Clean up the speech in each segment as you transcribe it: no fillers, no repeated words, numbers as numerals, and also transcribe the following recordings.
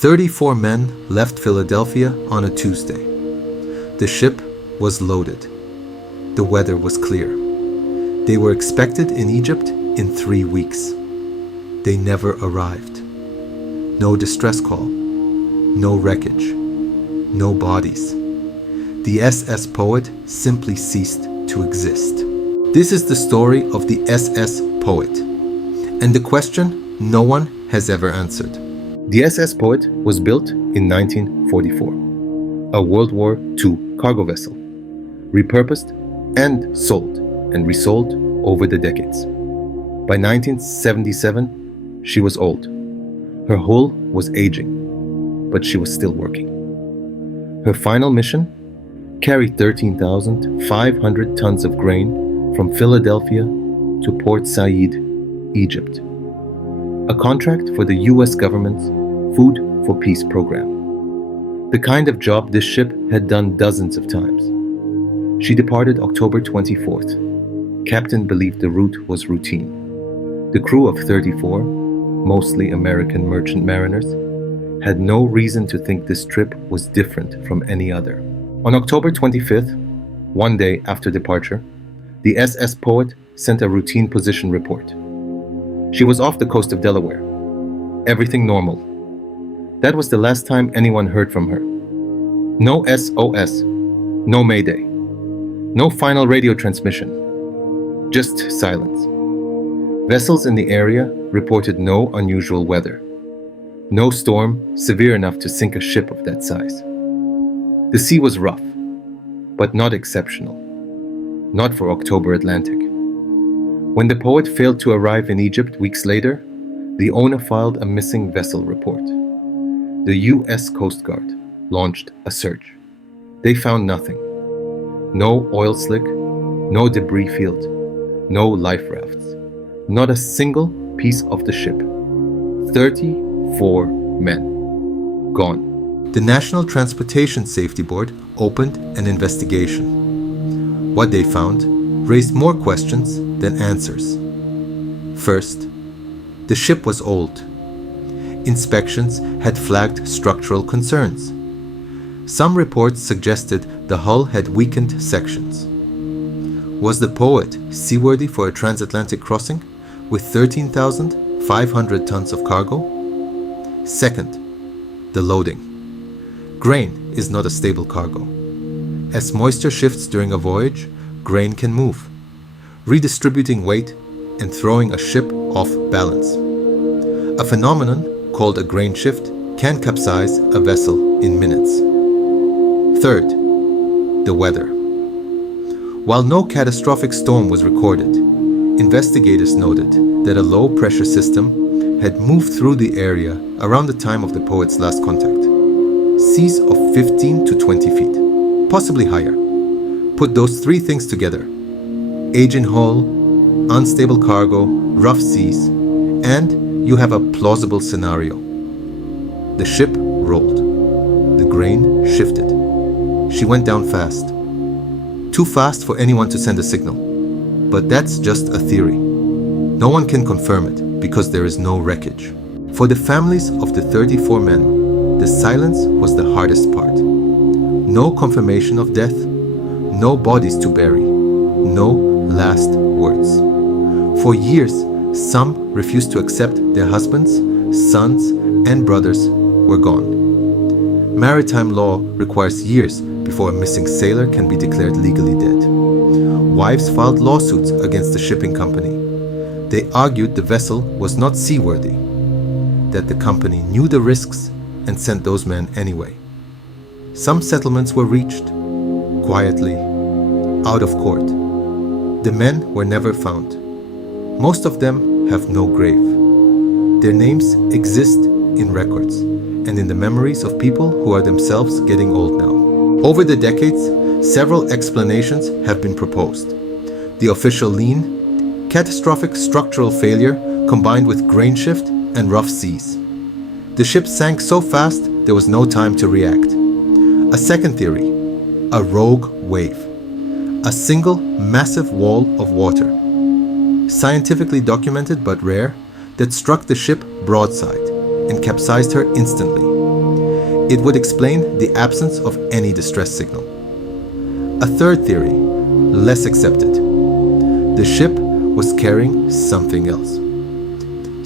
34 men left Philadelphia on a Tuesday. The ship was loaded. The weather was clear. They were expected in Egypt in 3 weeks. They never arrived. No distress call. No wreckage. No bodies. The SS Poet simply ceased to exist. This is the story of the SS Poet, and the question no one has ever answered. The SS Poet was built in 1944, a World War II cargo vessel, repurposed and sold and resold over the decades. By 1977, she was old. Her hull was aging, but she was still working. Her final mission? Carried 13,500 tons of grain from Philadelphia to Port Said, Egypt. A contract for the US government's Food for Peace program. The kind of job this ship had done dozens of times. She departed October 24th. Captain believed the route was routine. The crew of 34, mostly American merchant mariners, had no reason to think this trip was different from any other. On October 25th, one day after departure, the SS Poet sent a routine position report. She was off the coast of Delaware. Everything normal. That was the last time anyone heard from her. No SOS, no Mayday, no final radio transmission, just silence. Vessels in the area reported no unusual weather. No storm severe enough to sink a ship of that size. The sea was rough, but not exceptional. Not for October Atlantic. When the Poet failed to arrive in Egypt weeks later, the owner filed a missing vessel report. The US Coast Guard launched a search. They found nothing. No oil slick, no debris field, no life rafts. Not a single piece of the ship. 34 men. Gone. The National Transportation Safety Board opened an investigation. What they found raised more questions than answers. First, the ship was old. Inspections had flagged structural concerns. Some reports suggested the hull had weakened sections. Was the Poet seaworthy for a transatlantic crossing with 13,500 tons of cargo? Second, the loading. Grain is not a stable cargo. As moisture shifts during a voyage, grain can move, redistributing weight and throwing a ship off balance. A phenomenon called a grain shift can capsize a vessel in minutes. Third, the weather. While no catastrophic storm was recorded, investigators noted that a low-pressure system had moved through the area around the time of the Poet's last contact. Seas of 15 to 20 feet, possibly higher. Put those three things together: aging hull, unstable cargo, rough seas, and you have a plausible scenario. The ship rolled. The grain shifted. She went down fast. Too fast for anyone to send a signal. But that's just a theory. No one can confirm it because there is no wreckage. For the families of the 34 men, the silence was the hardest part. No confirmation of death, no bodies to bury, no last words. For years, some refused to accept their husbands, sons, and brothers were gone. Maritime law requires years before a missing sailor can be declared legally dead. Wives filed lawsuits against the shipping company. They argued the vessel was not seaworthy, that the company knew the risks and sent those men anyway. Some settlements were reached, quietly, out of court. The men were never found. Most of them have no grave. Their names exist in records and in the memories of people who are themselves getting old now. Over the decades, several explanations have been proposed. The official lean, catastrophic structural failure combined with grain shift and rough seas. The ship sank so fast there was no time to react. A second theory, a rogue wave. A single massive wall of water, scientifically documented but rare, that struck the ship broadside and capsized her instantly. It would explain the absence of any distress signal. A third theory, less accepted. The ship was carrying something else.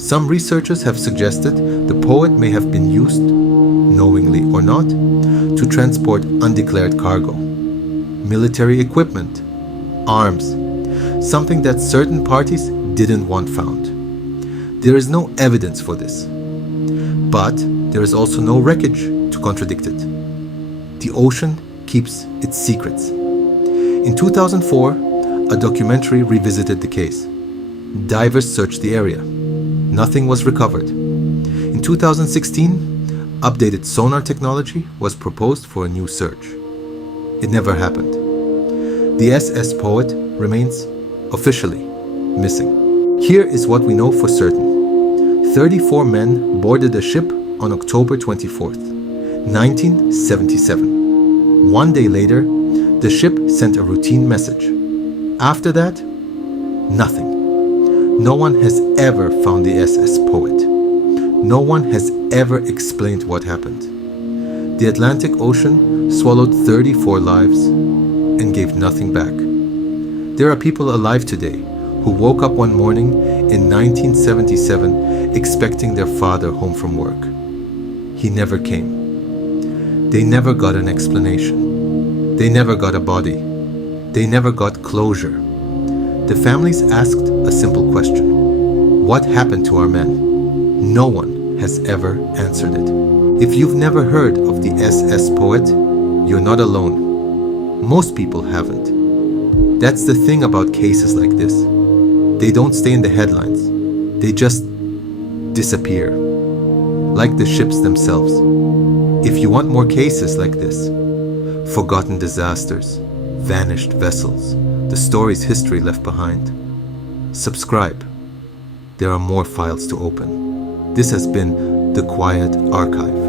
Some researchers have suggested the poet may have been used, knowingly or not, to transport undeclared cargo, military equipment, arms, something that certain parties didn't want found. There is no evidence for this, but there is also no wreckage to contradict it. The ocean keeps its secrets. In 2004, a documentary revisited the case. Divers searched the area. Nothing was recovered. In 2016, updated sonar technology was proposed for a new search. It never happened. The SS Poet remains officially missing. Here is what we know for certain. 34 men boarded a ship on October 24th, 1977. One day later, the ship sent a routine message. After that, nothing. No one has ever found the SS Poet. No one has ever explained what happened. The Atlantic Ocean swallowed 34 lives and gave nothing back. There are people alive today who woke up one morning in 1977 expecting their father home from work. He never came. They never got an explanation. They never got a body. They never got closure. The families asked a simple question. What happened to our men? No one has ever answered it. If you've never heard of the SS Poet, you're not alone. Most people haven't. That's the thing about cases like this. They don't stay in the headlines. They just disappear. Like the ships themselves. If you want more cases like this, forgotten disasters, vanished vessels, the story's history left behind, subscribe. There are more files to open. This has been The Quiet Archive.